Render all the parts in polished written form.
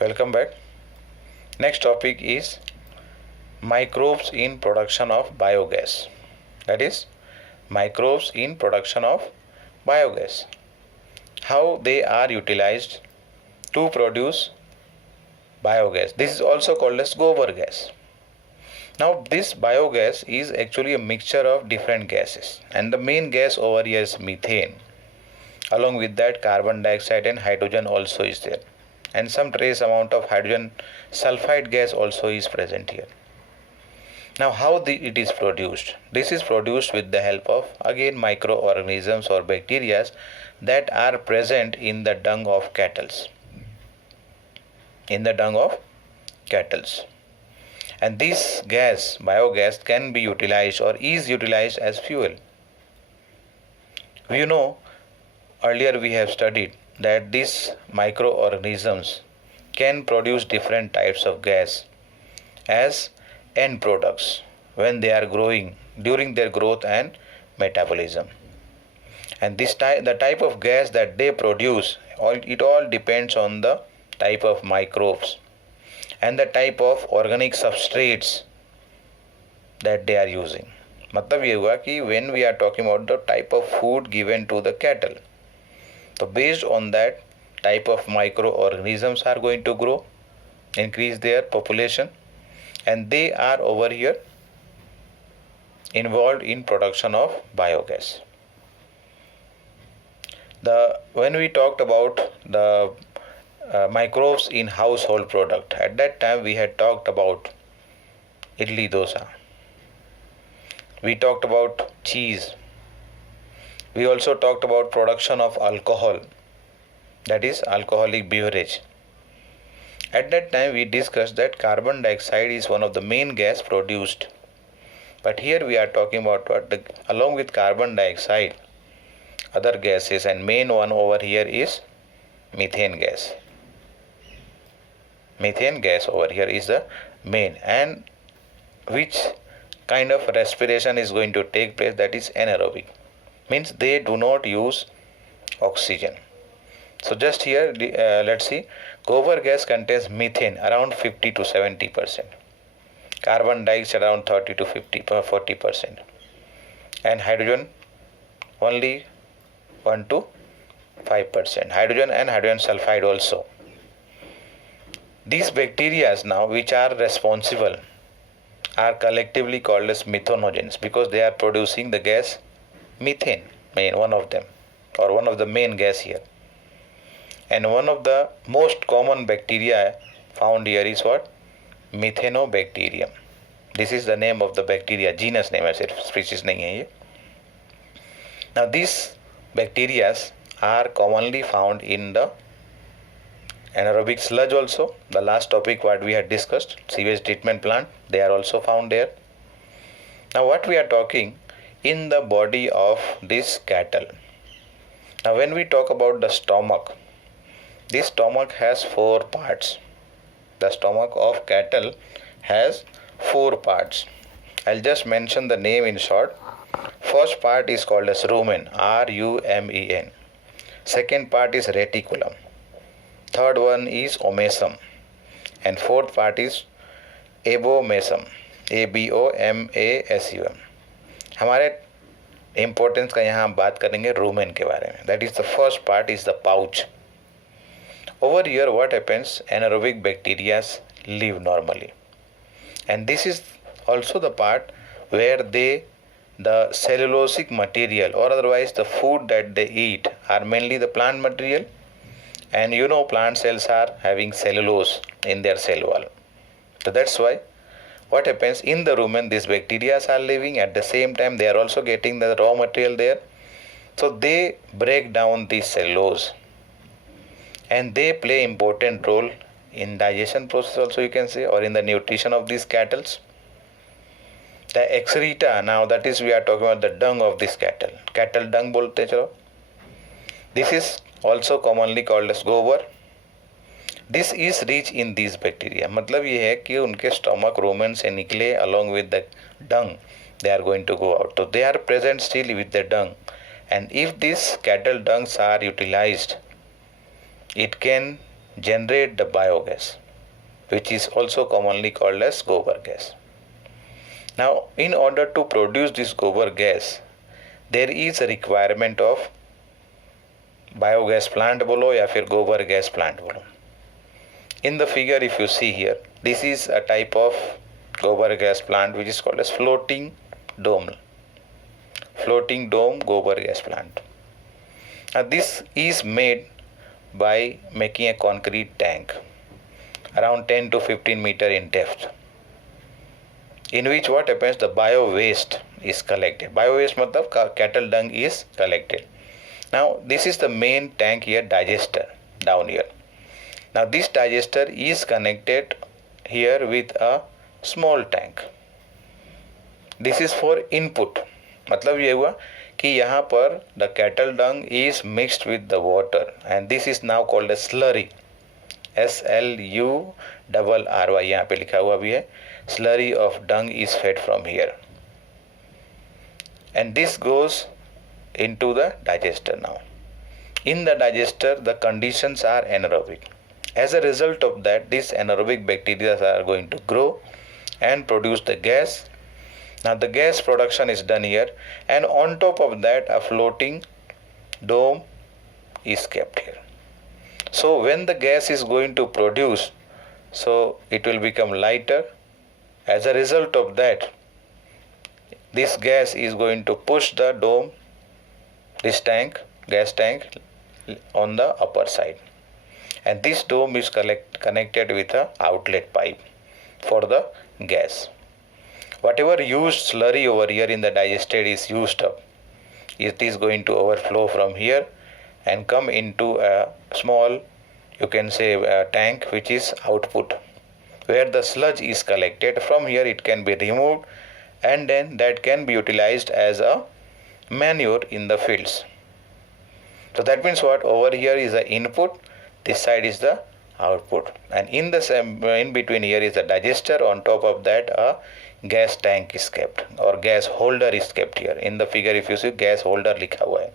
Welcome back. Next topic is microbes in production of biogas. That is, microbes in production of biogas. How they are utilized to produce biogas. This is also called as gobar gas. Now, this biogas is actually a mixture of different gases, and the main gas over here is methane. Along with that, carbon dioxide and hydrogen also is there, and some trace amount of hydrogen sulfide gas also is present here. Now, how it is produced? This is produced with the help of again microorganisms or bacteria that are present in the dung of cattle. And this gas, biogas, can be utilized or is utilized as fuel. You know, earlier we have studied that these microorganisms can produce different types of gas as end products when they are growing during their growth and metabolism. And the type of gas that they produce, it all depends on the type of microbes and the type of organic substrates that they are using. मतलब ये हुआ कि when we are talking about the type of food given to the cattle, so based on that, type of microorganisms are going to grow, increase their population, and they are over here involved in production of biogas. When we talked about the microbes in household product, at that time we had talked about idli dosa. We talked about cheese. We also talked about production of alcohol, that is alcoholic beverage. At that time we discussed that carbon dioxide is one of the main gas produced. But here we are talking about along with carbon dioxide, other gases, and main one over here is methane gas. Methane gas over here is the main, and which kind of respiration is going to take place, that is anaerobic. Means they do not use oxygen. So just here let's see, gobar gas contains methane around 50 to 70%, carbon dioxide around 30 to 40%, and hydrogen only 1 to 5%, hydrogen and hydrogen sulfide also. These bacteria now which are responsible are collectively called as methanogens because they are producing the gas methane, one of them, or one of the main gas here. And one of the most common bacteria found here is what? Methanobacterium. This is the name of the bacteria, genus name, ऐसे species नहीं है ये. Now these bacteria are commonly found in the anaerobic sludge also. The last topic what we had discussed, sewage treatment plant, they are also found there. Now what we are talking in the body of this cattle. Now when we talk about the stomach, this stomach has 4 parts. The stomach of cattle has 4 parts. I'll just mention the name in short. First part is called as rumen, R-U-M-E-N. Second part is reticulum. Third one is omesum. And fourth part is abomesum, A-B-O-M-A-S-U-M. हमारे importance का यहाँ हम बात करेंगे rumen के बारे में. That is the first part is the pouch. Over here what happens, anaerobic bacteria live normally. And this is also the part where the cellulosic material or otherwise the food that they eat are mainly the plant material. And you know plant cells are having cellulose in their cell wall. So that's why what happens in the rumen, these bacteria are living, at the same time they are also getting the raw material there. So they break down the cellulose and they play important role in digestion process also, you can say, or in the nutrition of these cattle. The excreta, now that is we are talking about the dung of this cattle. Cattle dung bolte chalo. This is also commonly called as gobar. This is rich in these bacteria. मतलब ये है कि उनके stomach rumen से निकले along with the dung, they are going to go out. So they are present still with the dung. And if these cattle dungs are utilized, it can generate the biogas, which is also commonly called as gobar gas. Now, in order to produce this gobar gas, there is a requirement of biogas plant बोलो या फिर गोबर gas plant बोलो. In the figure, if you see here, this is a type of gobar gas plant which is called as floating dome gobar gas plant. Now this is made by making a concrete tank around 10 to 15 meter in depth, in which what happens, the bio waste is collected. Bio waste matlab cattle dung is collected. Now this is the main tank here, digester down here. Now this digester is connected here with a small tank. This is for input. मतलब ये हुआ कि यहाँ पर the cattle dung is mixed with the water and this is now called a slurry. SLURRY यहाँ पे लिखा हुआ भी है. Slurry of dung is fed from here. And this goes into the digester now. In the digester, the conditions are anaerobic. As a result of that, these anaerobic bacteria are going to grow and produce the gas. Now the gas production is done here, and on top of that a floating dome is kept here. So when the gas is going to produce, so it will become lighter. As a result of that, this gas is going to push the dome, this tank, gas tank, on the upper side, and this dome is connected with a outlet pipe for the gas. Whatever used slurry over here in the digester is used up. It is going to overflow from here and come into a small, you can say, a tank which is output, where the sludge is collected. From here it can be removed and then that can be utilized as a manure in the fields. So that means what? Over here is the input, this side is the output, and in the same, in between here is the digester. On top of that a gas tank is kept or gas holder is kept here. In the figure if you see, gas holder लिखा हुआ है.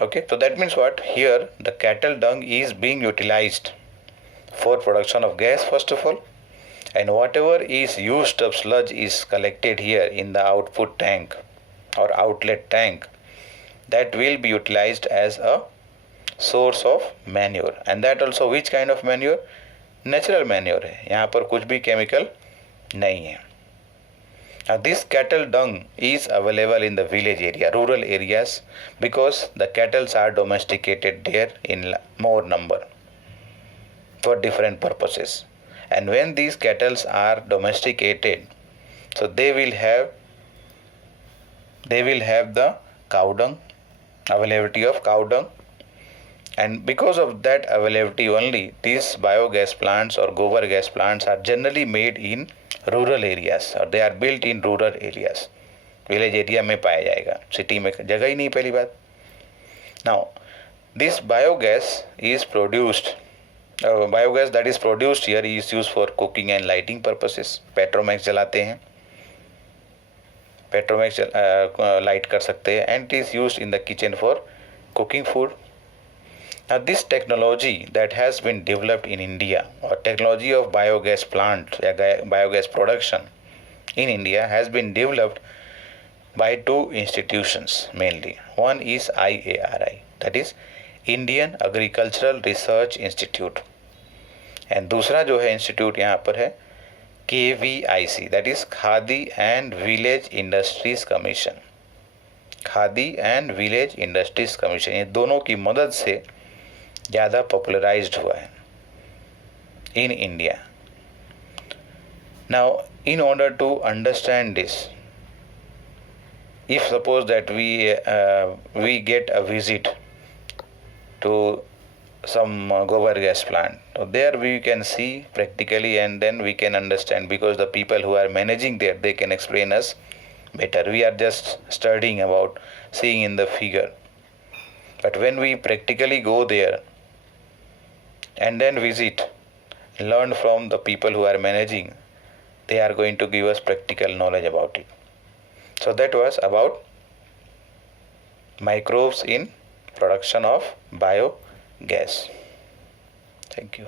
Okay, so that means what? Here the cattle dung is being utilized for production of gas first of all, and whatever is used of sludge is collected here in the output tank or outlet tank, that will be utilized as a source of manure. And that also which kind of manure? Natural manure है, यहाँ पर कुछ भी chemical नहीं है. Now this cattle dung is available in the village area, rural areas, because the cattle are domesticated there in more number for different purposes. And when these cattle are domesticated, so they will have the cow dung, availability of cow dung, and because of that availability only, these biogas plants or gobar gas plants are generally made in rural areas, or they are built in rural areas. Village area में पाया जाएगा, city में जगह ही नहीं पहली बात. Now this biogas is produced, biogas that is produced here is used for cooking and lighting purposes. Petromax जलाते हैं, Petromax light कर सकते हैं, and it is used in the kitchen for cooking food. Now this technology that has been developed in India, or technology of biogas plant, biogas production in India, has been developed by two institutions mainly. One is IARI, that is Indian Agricultural Research Institute, and दूसरा जो है institute यहाँ पर है KVIC, that is Khadi and Village Industries Commission. Khadi and village industries commission, ये दोनों की मदद से ज़्यादा पॉपुलराइज्ड हुआ है in India. Now in order to understand this, if suppose that we get a visit to some gobar gas plant, so there we can see practically and then we can understand, because the people who are managing there, they can explain us better. We are just studying about seeing in the figure, but when we practically go there and then visit, learn from the people who are managing, they are going to give us practical knowledge about it. So that was about microbes in production of gas. Thank you.